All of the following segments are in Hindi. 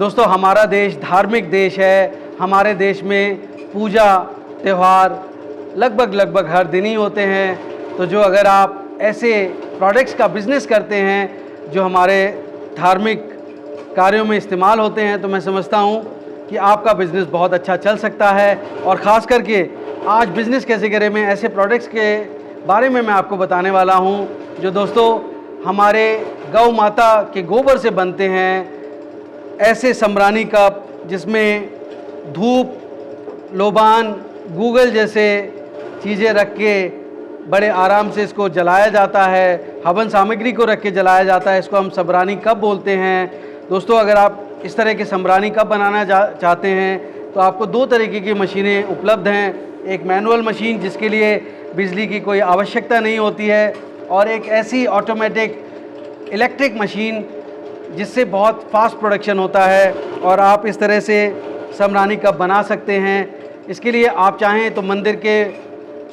दोस्तों हमारा देश धार्मिक देश है। हमारे देश में पूजा त्यौहार लगभग हर दिन ही होते हैं। तो जो अगर आप ऐसे प्रोडक्ट्स का बिज़नेस करते हैं जो हमारे धार्मिक कार्यों में इस्तेमाल होते हैं, तो मैं समझता हूँ कि आपका बिज़नेस बहुत अच्छा चल सकता है। और ख़ास करके आज बिज़नेस कैसे करें में ऐसे प्रोडक्ट्स के बारे में मैं आपको बताने वाला हूँ जो दोस्तों हमारे गौ माता के गोबर से बनते हैं। ऐसे समरानी कप जिसमें धूप, लोबान, गूगल जैसे चीज़ें रख के बड़े आराम से इसको जलाया जाता है, हवन सामग्री को रख के जलाया जाता है, इसको हम समरानी कप बोलते हैं। दोस्तों अगर आप इस तरह के समरानी कप बनाना चाहते हैं तो आपको दो तरीके की मशीनें उपलब्ध हैं। एक मैनुअल मशीन जिसके लिए बिजली की कोई आवश्यकता नहीं होती है, और एक ऐसी ऑटोमेटिक इलेक्ट्रिक मशीन जिससे बहुत फास्ट प्रोडक्शन होता है और आप इस तरह से समरानी कप बना सकते हैं। इसके लिए आप चाहें तो मंदिर के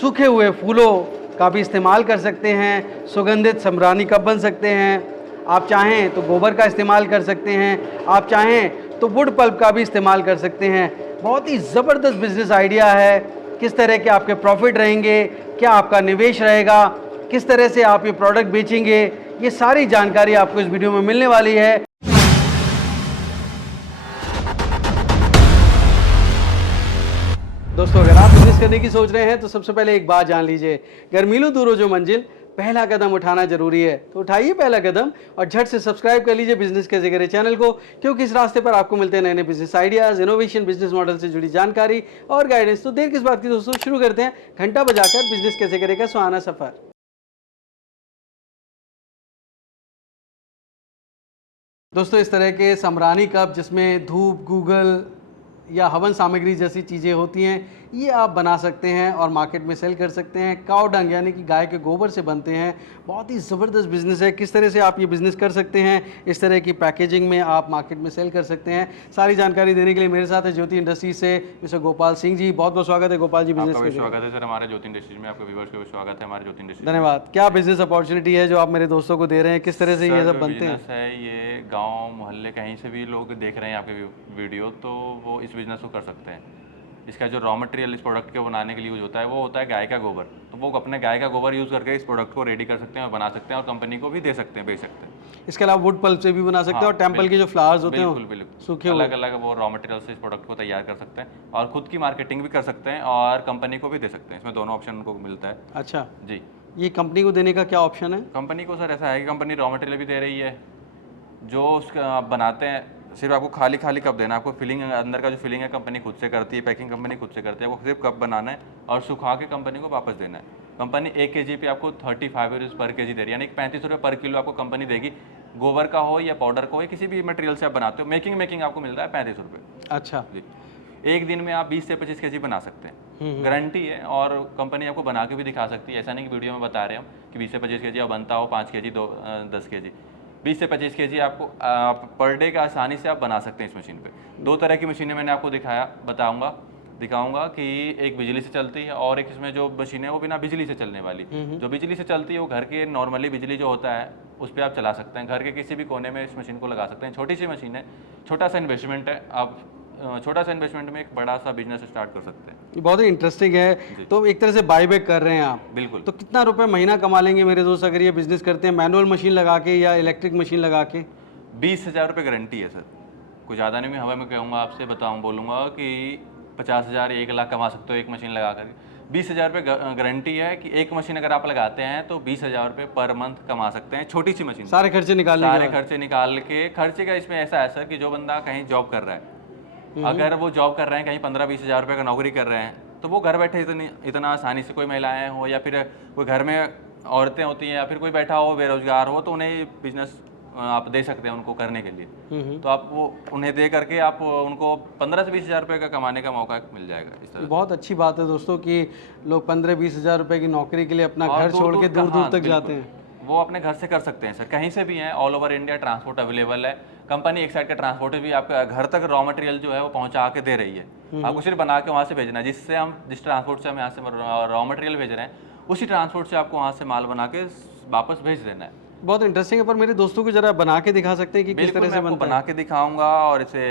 सूखे हुए फूलों का भी इस्तेमाल कर सकते हैं, सुगंधित समरानी कप बन सकते हैं। आप चाहें तो गोबर का इस्तेमाल कर सकते हैं, आप चाहें तो वुड पल्प का भी इस्तेमाल कर सकते हैं। बहुत ही ज़बरदस्त बिजनेस आइडिया है। किस तरह के आपके प्रॉफिट रहेंगे, क्या आपका निवेश रहेगा, किस तरह से आप ये प्रोडक्ट बेचेंगे, ये सारी जानकारी आपको इस वीडियो में मिलने वाली है। दोस्तों अगर आप बिजनेस करने की सोच रहे हैं तो सबसे पहले एक बात जान लीजिए, गर्मीलू दूर हो जो मंजिल, पहला कदम उठाना जरूरी है। तो उठाइए पहला कदम और झट से सब्सक्राइब कर लीजिए बिजनेस कैसे करें चैनल को, क्योंकि इस रास्ते पर आपको मिलते हैं नए नए business ideas, innovation, business model से जुड़ी जानकारी और गाइडेंस। तो देर किस बात की दोस्तों, शुरू करते हैं घंटा बजाकर बिजनेस कैसे करें का सुहाना सफर। दोस्तों इस तरह के समरानी कप जिसमें धूप, गूगल या हवन सामग्री जैसी चीज़ें होती हैं, ये आप बना सकते हैं और मार्केट में सेल कर सकते हैं। काऊ डंग यानी कि गाय के गोबर से बनते हैं। बहुत ही ज़बरदस्त बिजनेस है। किस तरह से आप ये बिज़नेस कर सकते हैं, इस तरह की पैकेजिंग में आप मार्केट में सेल कर सकते हैं, सारी जानकारी देने के लिए मेरे साथ है ज्योति इंडस्ट्रीज से मिस्टर गोपाल सिंह जी। बहुत बहुत स्वागत है गोपाल जी बिजनेस में। स्वागत है सर हमारे ज्योति इंडस्ट्रीज में, आपके व्यूअर्स का भी स्वागत है हमारे ज्योति इंडस्ट्रीज। धन्यवाद। क्या बिजनेस अपॉर्चुनिटी है जो आप मेरे दोस्तों को दे रहे हैं, किस तरह से ये सब बनते हैं? है ये गांव मोहल्ले कहीं से भी लोग देख रहे हैं आपके वीडियो, तो वो इस बिजनेस को कर सकते हैं। इसका जो रॉ मटेरियल इस प्रोडक्ट के बनाने के लिए यूज होता है वो होता है गाय का गोबर। तो वो अपने गाय का गोबर यूज़ करके इस प्रोडक्ट को रेडी कर सकते हैं और बना सकते हैं और कंपनी को भी दे सकते हैं, बेच सकते हैं। इसके अलावा वुड पल्प से भी बना सकते हैं और टेम्पल के जो फ्लावर्स होते हैं बिल्कुल सूखे अलग अलग वो रॉ मटेरियल से इस प्रोडक्ट को तैयार कर सकते हैं और खुद की मार्केटिंग भी कर सकते हैं और कंपनी को भी दे सकते हैं। इसमें दोनों ऑप्शन उनको मिलता है। अच्छा जी, ये कंपनी को देने का क्या ऑप्शन है? कंपनी को सर ऐसा है कि कंपनी रॉ मटेरियल भी दे रही है, जो उसका आप बनाते हैं सिर्फ आपको खाली कप देना है। आपको फिलिंग अंदर का जो फिलिंग है कंपनी खुद से करती है, पैकिंग कंपनी खुद से करती है। आपको सिर्फ कप बनाना है और सुखा के कंपनी को वापस देना है। कंपनी 1 kg पे आपको 35 रुपीज़ पर kg दे रही है, यानी 35 रुपये पर किलो आपको कंपनी देगी। गोबर का हो या पाउडर का हो या किसी भी मटेरियल से आप बनाते हो, मेकिंग आपको मिल रहा है 35 रुपये। अच्छा जी, एक दिन में आप 20 से 25 kg बना सकते हैं, गारंटी है। और कंपनी आपको बना के भी दिखा सकती है। ऐसा नहीं कि वीडियो में बता रहे हम कि 20 से 25 kg बनता हो 5 kg 10 kg। 20 से 25 kg आपको पर डे का आसानी से आप बना सकते हैं इस मशीन पे। दो तरह की मशीनें मैंने आपको दिखाऊंगा कि एक बिजली से चलती है और एक इसमें जो मशीन है वो बिना बिजली से चलने वाली। जो बिजली से चलती है वो घर के नॉर्मली बिजली जो होता है उस पर आप चला सकते हैं। घर के किसी भी कोने में इस मशीन को लगा सकते हैं। छोटी सी मशीन है, छोटा सा इन्वेस्टमेंट है। आप छोटा सा इन्वेस्टमेंट में एक बड़ा सा बिजनेस स्टार्ट कर सकते हैं। ये बहुत ही इंटरेस्टिंग है। तो एक तरह से बाईबैक कर रहे हैं आप। बिल्कुल। तो कितना रुपए महीना कमा लेंगे मेरे दोस्त अगर ये बिजनेस करते हैं मैनुअल मशीन लगा के या इलेक्ट्रिक मशीन लगा के? 20,000 रुपये गारंटी है सर। कुछ ज़्यादा नहीं, मैं हवा में कहूँगा आपसे बोलूँगा कि 50,000 1 लाख कमा सकते हो एक मशीन लगा कर। 20,000 रुपये गारंटी है कि एक मशीन अगर आप लगाते हैं तो 20,000 रुपये पर मंथ कमा सकते हैं। छोटी सी मशीन, सारे खर्चे निकाल के। खर्चे का इसमें ऐसा है सर कि जो बंदा कहीं जॉब कर रहा है, अगर वो जॉब कर रहे हैं कहीं 15-20 हज़ार रुपये का नौकरी कर रहे हैं, तो वो घर बैठे इतना आसानी से, कोई महिलाएं हो या फिर कोई घर में औरतें होती हैं या फिर कोई बैठा हो बेरोजगार हो, तो उन्हें बिजनेस आप दे सकते हैं उनको करने के लिए। तो आप वो उन्हें दे करके आप उनको 15 से 20 हज़ार रुपये का कमाने का मौका मिल जाएगा। इस तरह बहुत अच्छी बात है दोस्तों कि लोग 15-20 हज़ार रुपये की नौकरी के लिए अपना घर छोड़ के दूर दूर तक जाते हैं। वो अपने घर से कर सकते हैं सर, कहीं से भी हैं। All over India transport available है। कंपनी एक साइड का ट्रांसपोर्ट भी आपका घर तक रॉ मटेरियल जो है वो पहुंचा के दे रही है। आपको सिर्फ बना के वहाँ से भेजना है। जिस ट्रांसपोर्ट से हम यहाँ से रॉ मटेरियल भेज रहे हैं उसी ट्रांसपोर्ट से आपको वहाँ से माल बना के वापस भेज देना है। बहुत इंटरेस्टिंग है, पर मेरे दोस्तों को जरा बना के दिखा सकते हैं कि किस बिल्कुल, तरह मैं से आपको बनता बना है? के दिखाऊंगा और इसे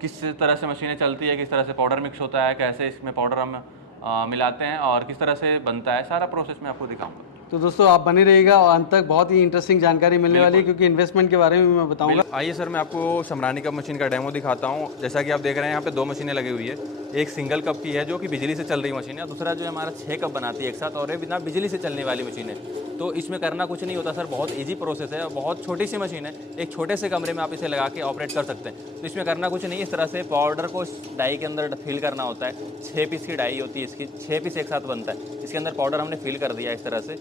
किस तरह से मशीनें चलती है, किस तरह से पाउडर मिक्स होता है, कैसे इसमें पाउडर हम मिलाते हैं और किस तरह से बनता है, सारा प्रोसेस मैं आपको दिखाऊंगा। तो दोस्तों आप बने रहिएगा और अंत तक बहुत ही इंटरेस्टिंग जानकारी मिलने वाली है, क्योंकि इन्वेस्टमेंट के बारे में मैं बताऊंगा। आइए सर, मैं आपको समरानी कप मशीन का डेमो दिखाता हूँ। जैसा कि आप देख रहे हैं यहाँ पे 2 मशीनें लगी हुई है। एक सिंगल कप की है जो कि बिजली से चल रही मशीन है, और दूसरा जो है हमारा 6 कप बनाती है एक साथ, और ये बिना बिजली से चलने वाली मशीन है। तो इसमें करना कुछ नहीं होता सर, बहुत ईजी प्रोसेस है और बहुत छोटी सी मशीन है। एक छोटे से कमरे में आप इसे लगा के ऑपरेट कर सकते हैं। तो इसमें करना कुछ नहीं, इस तरह से पाउडर को इस डाई के अंदर फिल करना होता है। 6 पीस की डाई होती है इसकी, 6 पीस एक साथ बनता है। इसके अंदर पाउडर हमने फिल कर दिया इस तरह से।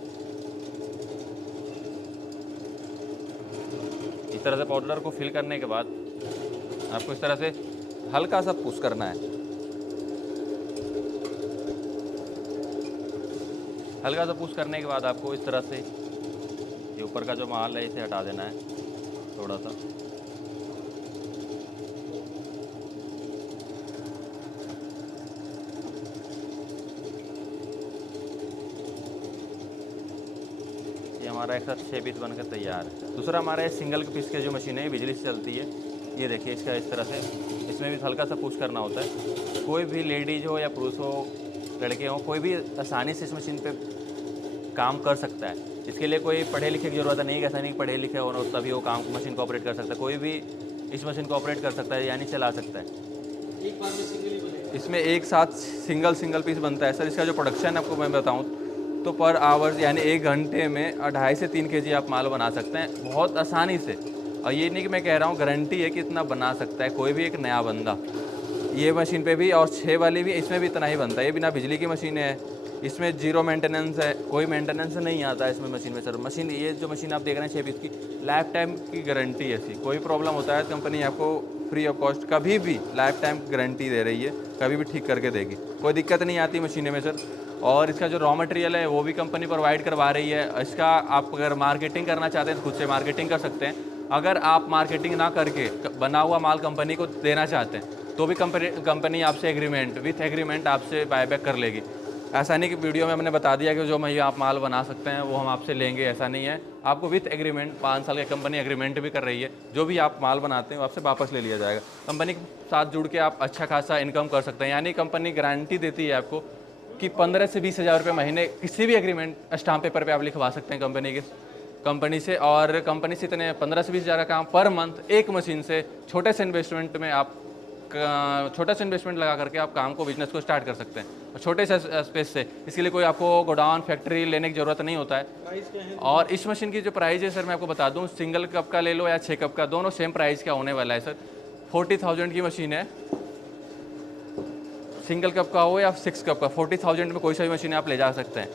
इस तरह से पाउडर को फिल करने के बाद आपको इस तरह से हल्का सा पुश करना है। हल्का सा पुश करने के बाद आपको इस तरह से ये ऊपर का जो माल है इसे हटा देना है थोड़ा सा। ये हमारा एक साथ 6 पीस बनकर तैयार है। दूसरा हमारा ये सिंगल पीस की जो मशीन है ये बिजली से चलती है। ये देखिए इसका इस तरह से, इसमें भी हल्का सा पुश करना होता है। कोई भी लेडीज हो या पुरुष हो, लड़के हो, कोई भी आसानी से इस मशीन पे काम कर सकता है। इसके लिए कोई पढ़े लिखे की ज़रूरत नहीं है, ऐसा नहीं पढ़े लिखे हो तभी वो काम मशीन को ऑपरेट कर सकता है। कोई भी इस मशीन को ऑपरेट कर सकता है, यानी चला सकता है। एक बार में सिंगल ही बनेगा? इसमें एक साथ सिंगल पीस बनता है सर। इसका जो प्रोडक्शन है आपको मैं बताऊं तो पर आवर्स यानी 1 घंटे में 2.5 से 3 केजी आप माल बना सकते हैं बहुत आसानी से। और ये नहीं कि मैं कह रहा हूँ, गारंटी है कि इतना बना सकता है कोई भी एक नया बंदा। ये मशीन पे भी और 6 वाली भी, इसमें भी इतना ही बनता है। ये बिना बिजली की मशीन है, इसमें 0 मेंटेनेंस है, कोई मेंटेनेंस नहीं आता है इसमें मशीन में सर। मशीन ये जो मशीन आप देख रहे हैं 6 पीस की, लाइफ टाइम की गारंटी है इसकी। कोई प्रॉब्लम होता है कंपनी आपको फ्री ऑफ कॉस्ट कभी भी लाइफ टाइम गारंटी दे रही है, कभी भी ठीक करके देगी, कोई दिक्कत नहीं आती मशीनें में सर। और इसका जो रॉ मटेरियल है वो भी कंपनी प्रोवाइड करवा रही है। इसका आप अगर मार्केटिंग करना चाहते हैं तो खुद से मार्केटिंग कर सकते हैं। अगर आप मार्केटिंग ना करके बना हुआ माल कंपनी को देना चाहते हैं तो भी कंपनी आपसे विथ एग्रीमेंट आपसे बायबैक कर लेगी। ऐसा नहीं कि वीडियो में हमने बता दिया कि जो मैं आप माल बना सकते हैं वो हम आपसे लेंगे, ऐसा नहीं है। आपको विथ एग्रीमेंट 5 साल की कंपनी एग्रीमेंट भी कर रही है, जो भी आप माल बनाते हैं वो आपसे वापस ले लिया जाएगा। कंपनी के साथ जुड़ के आप अच्छा खासा इनकम कर सकते हैं। यानी कंपनी गारंटी देती है आपको कि 15 से 20 हज़ार रुपये महीने किसी भी एग्रीमेंट स्टाम्प पेपर पे आप लिखवा सकते हैं कंपनी से। और कंपनी से इतने 15 से 20 हज़ार का काम पर मंथ एक मशीन से छोटे से इन्वेस्टमेंट में आप छोटा सा इन्वेस्टमेंट लगा करके आप काम को, बिजनेस को स्टार्ट कर सकते हैं और छोटे से स्पेस से। इसके लिए कोई आपको गोडाउन फैक्ट्री लेने की ज़रूरत नहीं होता है। और इस मशीन की जो प्राइस है सर मैं आपको बता दूं, सिंगल कप का ले लो या 6 कप का, दोनों सेम प्राइस का होने वाला है सर। 40,000 की मशीन है, सिंगल कप का हो या 6 कप का, 40,000 में कोई सा भी मशीन आप ले जा सकते हैं।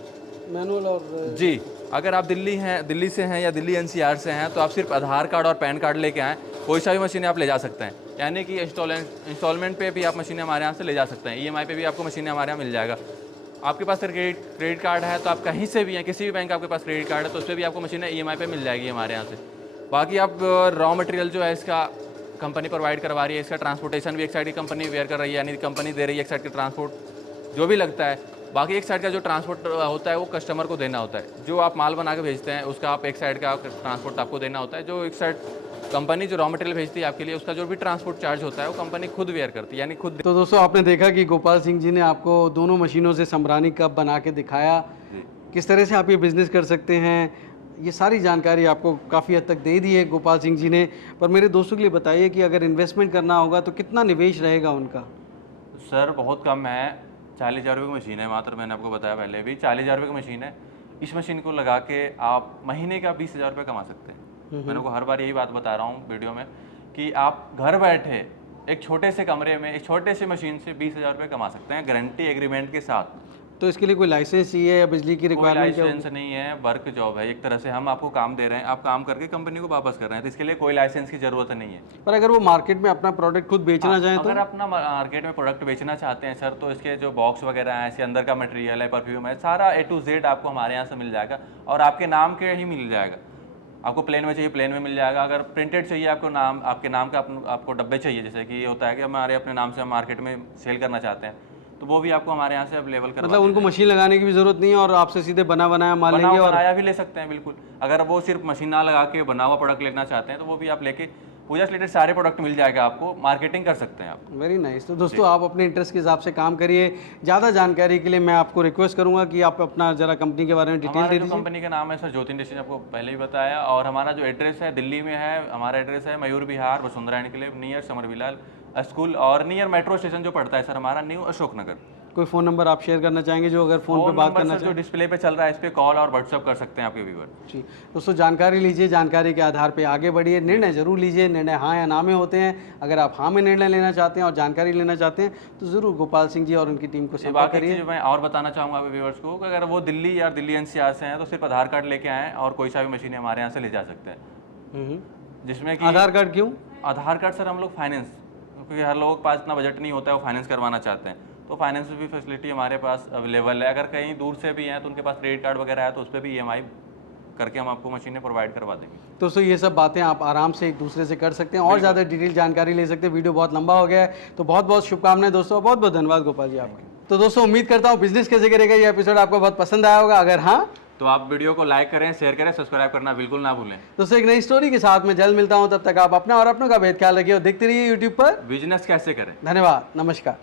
मैनुअल और जी, अगर आप दिल्ली से हैं या दिल्ली NCR से हैं तो आप सिर्फ आधार कार्ड और पैन कार्ड लेके आएँ, कोई सा भी मशीनें आप ले जा सकते हैं। यानी कि इंस्टॉलमेंट पे भी आप मशीनें हमारे यहाँ से ले जा सकते हैं। EMI पे भी आपको मशीनें हमारे यहाँ मिल जाएगा। आपके पास क्रेडिट कार्ड है तो आप कहीं से भी हैं, किसी भी बैंक का आपके पास क्रेडिट कार्ड है तो उस पर भी आपको मशीनें EMI पे मिल जाएगी हमारे यहाँ से। बाकी आप रॉ मटेरियल जो है इसका कंपनी प्रोवाइड करवा रही है, इसका ट्रांसपोर्टेशन भी एक साइड की कंपनी वेयर कर रही है, यानी कंपनी दे रही है एक साइड की ट्रांसपोर्ट जो भी लगता है। बाकी एक साइड का जो ट्रांसपोर्ट होता है वो कस्टमर को देना होता है। जो आप माल बना के भेजते हैं उसका आप एक साइड का ट्रांसपोर्ट आपको देना होता है। जो एक साइड कंपनी जो रॉ मटेरियल भेजती है आपके लिए, उसका जो भी ट्रांसपोर्ट चार्ज होता है वो कंपनी खुद वेयर करती है, यानी खुद। तो दोस्तों आपने देखा कि गोपाल सिंह जी ने आपको दोनों मशीनों से समरानी कप बना के दिखाया, किस तरह से आप ये बिज़नेस कर सकते हैं। ये सारी जानकारी आपको काफ़ी हद तक दे दी है गोपाल सिंह जी ने। पर मेरे दोस्तों के लिए बताइए कि अगर इन्वेस्टमेंट करना होगा तो कितना निवेश रहेगा उनका? सर बहुत कम है, 40,000 रुपये की मशीन है मात्र। मैंने आपको बताया पहले भी 40,000 रुपये की मशीन है। इस मशीन को लगा के आप महीने का 20,000 रुपये कमा सकते हैं। मैंने को हर बार यही बात बता रहा हूँ वीडियो में कि आप घर बैठे एक छोटे से कमरे में एक छोटे से मशीन से 20,000 रुपये कमा सकते हैं, गारंटी एग्रीमेंट के साथ। तो इसके लिए कोई लाइसेंस चाहिए या बिजली की रिक्वायरमेंट? कोई लाइसेंस नहीं है, वर्क जॉब है एक तरह से। हम आपको काम दे रहे हैं, आप काम करके कंपनी को वापस कर रहे हैं, तो इसके लिए कोई लाइसेंस की जरूरत नहीं है। पर अगर वो मार्केट में अपना प्रोडक्ट खुद बेचना चाहें तो? अगर अपना मार्केट में प्रोडक्ट बेचना चाहते हैं सर तो इसके जो बॉक्स वगैरह हैं, इसके अंदर का मटेरियल है, परफ्यूम है, सारा A to Z आपको हमारे यहाँ से मिल जाएगा और आपके नाम के ही मिल जाएगा। आपको प्लेन में चाहिए प्लेन में मिल जाएगा, अगर प्रिंटेड चाहिए आपको आपके नाम का आपको डब्बे चाहिए, जैसे कि ये होता है कि हमारे अपने नाम से हम मार्केट में सेल करना चाहते हैं तो वो भी आपको हमारे यहाँ से अवेलेबल करवा मतलब उनको मशीन लगाने की भी जरूरत नहीं है और आपसे सीधे बना बनाया माल लेंगे और बनाया भी ले सकते हैं बिल्कुल। अगर वो सिर्फ मशीन ना लगा के बना हुआ प्रोडक्ट लेना चाहते हैं तो वो भी आप लेके पूजा से रिलेटेड सारे प्रोडक्ट मिल जाएगा आपको, मार्केटिंग कर सकते हैं आप। Very nice. तो दोस्तों आप अपने इंटरेस्ट के हिसाब से काम करिए। ज़्यादा जानकारी के लिए मैं आपको रिक्वेस्ट करूंगा कि आप अपना जरा कंपनी के बारे में डिटेल हमारा दे जो दीजिए। कंपनी का नाम है सर ज्योति इंडस्ट्रीज, आपको पहले ही बताया, और हमारा जो एड्रेस है दिल्ली में है। हमारा एड्रेस है Mayur Vihar Vasundhara enclave near summer विलाल स्कूल और नियर मेट्रो स्टेशन जो पड़ता है सर हमारा न्यू अशोक नगर। कोई फ़ोन नंबर आप शेयर करना चाहेंगे जो अगर फ़ोन पे बात करना जो डिस्प्ले पे चल रहा है इस पे कॉल और व्हाट्सअप कर सकते हैं आपके व्यूअर। जी दोस्तों, जानकारी लीजिए, जानकारी के आधार पे आगे बढ़िए, निर्णय जरूर लीजिए। निर्णय हाँ या ना में होते हैं। अगर आप हाँ में निर्णय लेना चाहते हैं और जानकारी लेना चाहते हैं तो ज़रूर गोपाल सिंह जी और उनकी टीम को संपर्क बाकी करिए। चीज़ मैं और बताना चाहूँगा आपके व्यूअर्स को कि अगर वो दिल्ली या दिल्ली एनसीआर से हैं तो सिर्फ आधार कार्ड लेके आएँ और कोई सा भी मशीन हमारे यहाँ से ले जा सकते हैं। जिसमें कि आधार कार्ड क्यों? आधार कार्ड सर हम लोग फाइनेंस, क्योंकि हर लोगों के पास इतना बजट नहीं होता है, वो फाइनेंस करवाना चाहते हैं, तो फाइनेंस भी फैसिलिटी हमारे पास अवेलेबल है। अगर कहीं दूर से भी हैं तो उनके पास क्रेडिट कार्ड वगैरह है तो उस पर भी ईएमआई करके हम आपको मशीनें प्रोवाइड करवा देंगे। दोस्तों ये सब बातें आप आराम से एक दूसरे से कर सकते हैं और ज़्यादा डिटेल जानकारी ले सकते हैं। वीडियो बहुत लंबा हो गया है तो बहुत बहुत शुभकामनाएं दोस्तों, बहुत बहुत धन्यवाद गोपाल जी आपके। तो दोस्तों उम्मीद करता हूँ बिजनेस कैसे करेगा ये एपिसोड आपको बहुत पसंद आया होगा। अगर हाँ तो आप वीडियो को लाइक करें, शेयर करें, सब्सक्राइब करना बिल्कुल ना भूलें। दोस्तों एक नई स्टोरी के साथ मैं जल्द मिलता हूँ, तब तक आप अपना और अपनों का बेहद ख्याल रखिए और देखते रहिए यूट्यूब पर बिजनेस कैसे करें। धन्यवाद, नमस्कार।